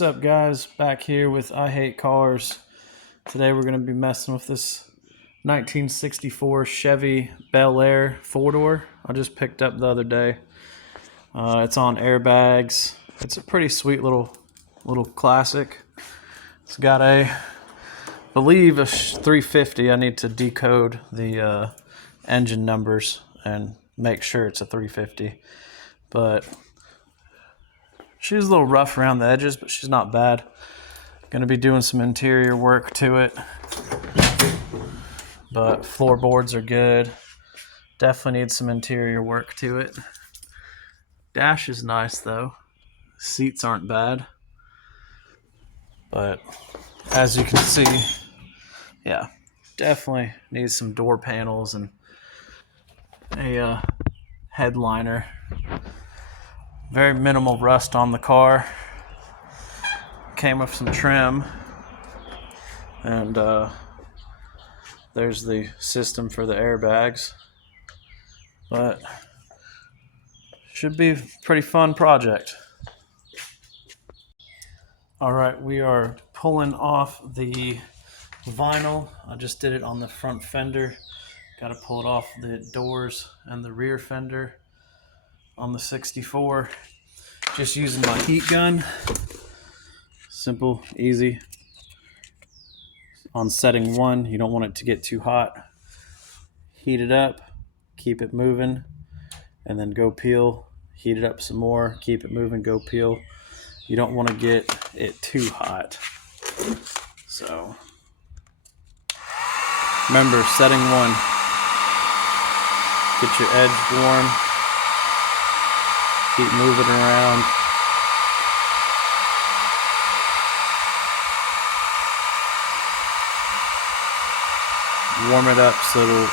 What's up, guys? Back here with I Hate Cars. Today we're going to be messing with this 1964 Chevy Bel Air 4-door I just picked up the other day. It's on airbags. It's a pretty sweet little classic. It's got believe a 350. I need to decode the engine numbers and make sure it's a 350. But she's a little rough around the edges, but she's not bad. Going to be doing some interior work to it. But floorboards are good. Definitely needs some interior work to it. Dash is nice though. Seats aren't bad. But as you can see, yeah, definitely needs some door panels and a headliner. Very minimal rust on the car. Came with some trim. And there's the system for the airbags. But should be a pretty fun project. All right, we are pulling off the vinyl. I just did it on the front fender. Got to pull it off the doors and the rear fender on the 64. Just using my heat gun. Simple, easy. On setting 1, you don't want it to get too hot. Heat it up, keep it moving, and then go peel. Heat it up some more, keep it moving, go peel. You don't want to get it too hot. So remember, setting 1. Get your edge warm. Keep moving around. Warm it up so it'll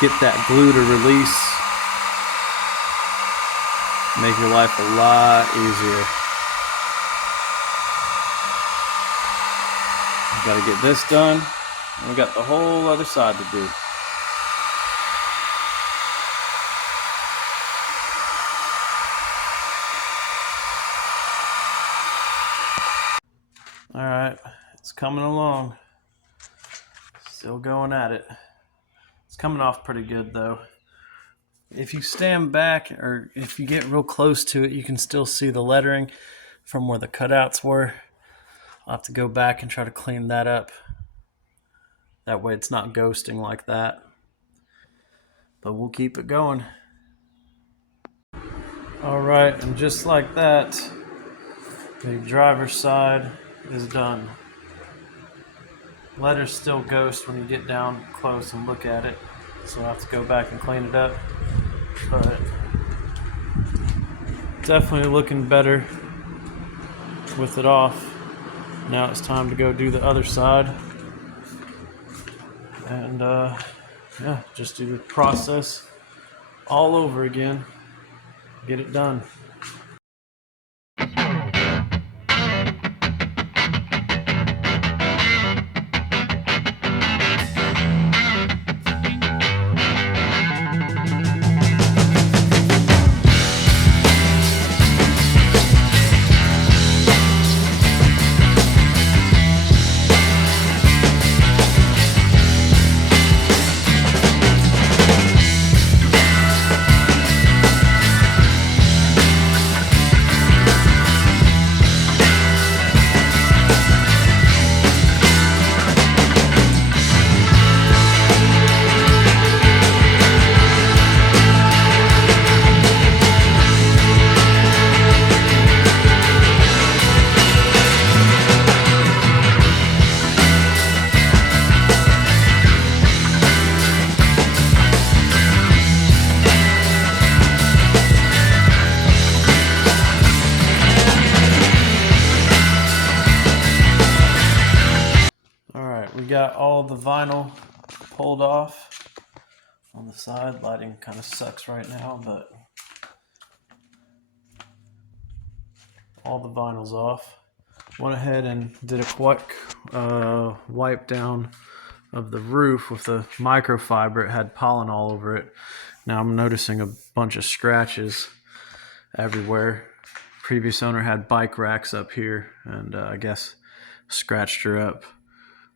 get that glue to release. Make your life a lot easier. We gotta get this done, and we got the whole other side to do. All right, it's coming along. Still going at it. It's coming off pretty good though. If you stand back or if you get real close to it, you can still see the lettering from where the cutouts were. I'll have to go back and try to clean that up. That way it's not ghosting like that. But we'll keep it going. All right, and just like that, the driver's side is done. Letters still ghost when you get down close and look at it, so I'll have to go back and clean it up. But definitely looking better with it off. Now it's time to go do the other side. And yeah, just do the process all over again. Get it done. We got all the vinyl pulled off on the side. Lighting kind of sucks right now, but all the vinyl's off. Went ahead and did a quick wipe down of the roof with the microfiber. It had pollen all over it. Now I'm noticing a bunch of scratches everywhere previous owner had bike racks up here, and I guess scratched her up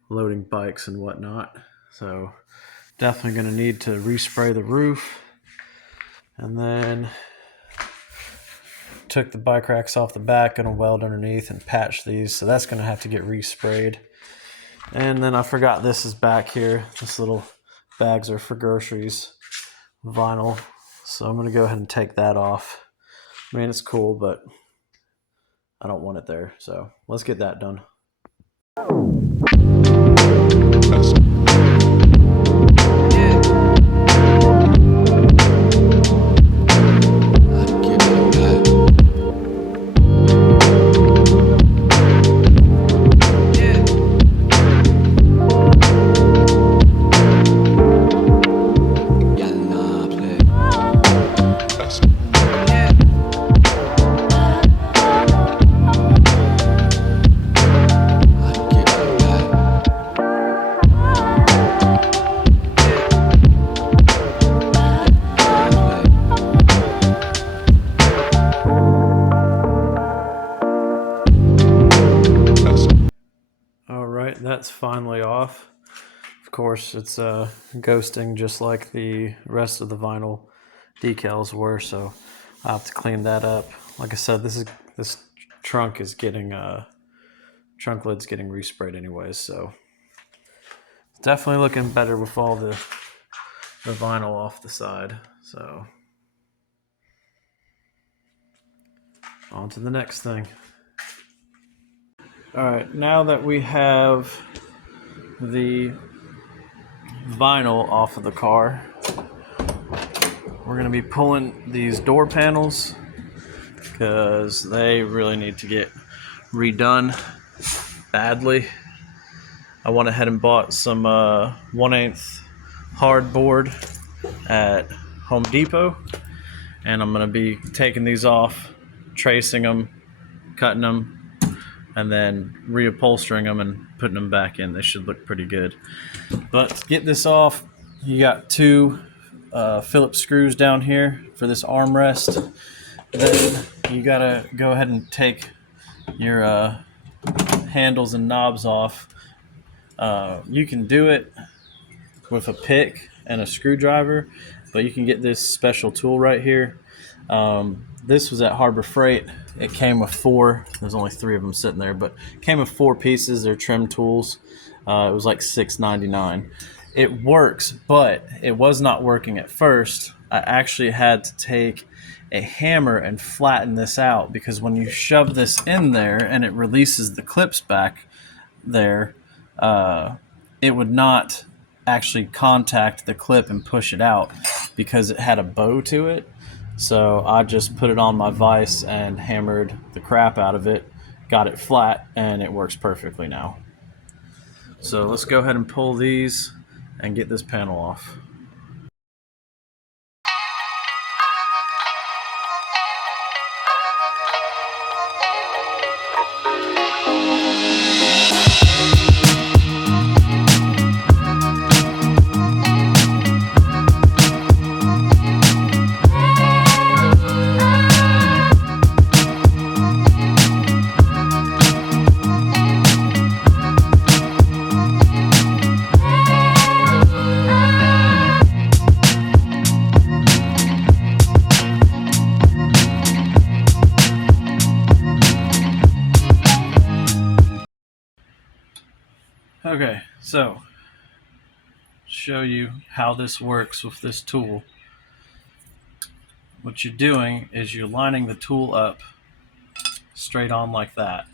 loading bikes and whatnot. So definitely going to need to respray the roof. And then took the bike racks off the back, gonna weld underneath and patch these, so that's gonna have to get resprayed. And then I forgot this is back here. This little bags are for groceries, vinyl. So I'm gonna go ahead and take that off. I mean, it's cool, but I don't want it there. So let's get that done. That's finally off. Of course, it's ghosting just like the rest of the vinyl decals were, so I have to clean that up. Like I said, this trunk is getting trunk lid's getting resprayed anyways, so it's definitely looking better with all the vinyl off the side. So on to the next thing. All right, now that we have the vinyl off of the car, we're going to be pulling these door panels because they really need to get redone badly. I went ahead and bought some 1/8 hardboard at Home Depot, and I'm going to be taking these off, tracing them, cutting them, and then reupholstering them and putting them back in. They should look pretty good. But to get this off, you got two Phillips screws down here for this armrest. Then you gotta go ahead and take your handles and knobs off. You can do it with a pick and a screwdriver, but you can get this special tool right here. This was at Harbor Freight. It came with four. There's only 3 of them sitting there, but it came with 4 pieces. They're trim tools. It was like $6.99. It works, but it was not working at first. I actually had to take a hammer and flatten this out, because when you shove this in there and it releases the clips back there, it would not actually contact the clip and push it out because it had a bow to it. So I just put it on my vise and hammered the crap out of it, got it flat, and it works perfectly now. So let's go ahead and pull these and get this panel off. Okay, so show you how this works with this tool. What you're doing is you're lining the tool up straight on like that.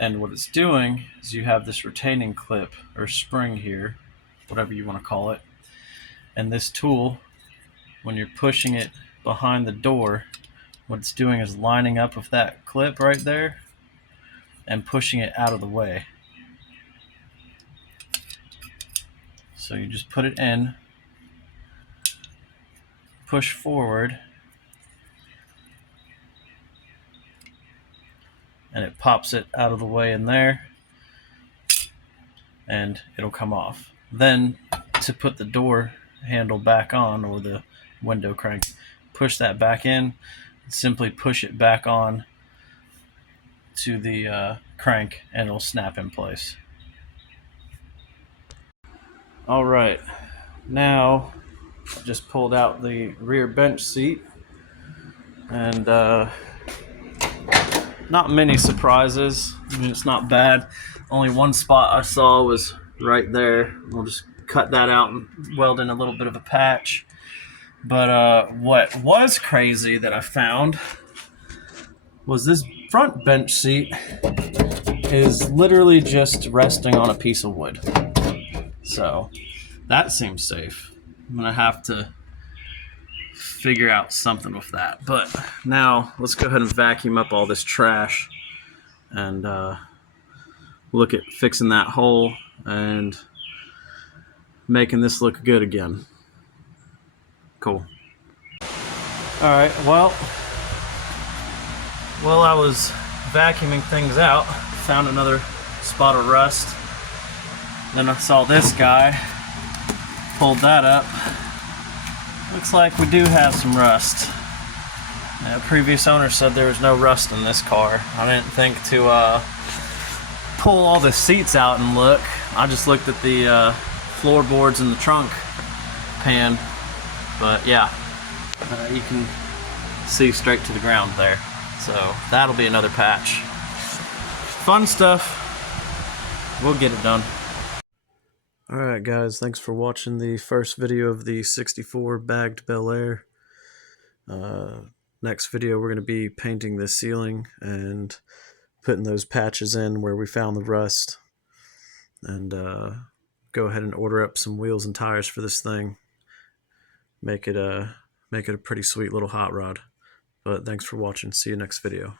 And what it's doing is you have this retaining clip or spring here, whatever you want to call it. And this tool, when you're pushing it behind the door, what it's doing is lining up with that clip right there and pushing it out of the way. So you just put it in, push forward, and it pops it out of the way in there, and it'll come off. Then to put the door handle back on, or the window crank, push that back in, simply push it back on to the crank and it'll snap in place. All right, now I just pulled out the rear bench seat, and not many surprises. I mean, it's not bad. Only one spot I saw was right there. We'll just cut that out and weld in a little bit of a patch. But what was crazy that I found was this front bench seat is literally just resting on a piece of wood. So that seems safe. I'm gonna have to figure out something with that. But now let's go ahead and vacuum up all this trash and look at fixing that hole and making this look good again. Cool. All right, well, while I was vacuuming things out, found another spot of rust. Then I saw this guy, pulled that up. Looks like we do have some rust. Previous owner said there was no rust in this car. I didn't think to pull all the seats out and look. I just looked at the floorboards in the trunk pan. But yeah, you can see straight to the ground there. So that'll be another patch. Fun stuff. We'll get it done. Alright guys, thanks for watching the first video of the 64 bagged Bel Air. Next video we're going to be painting the ceiling and putting those patches in where we found the rust. And go ahead and order up some wheels and tires for this thing. Make it a pretty sweet little hot rod. But thanks for watching. See you next video.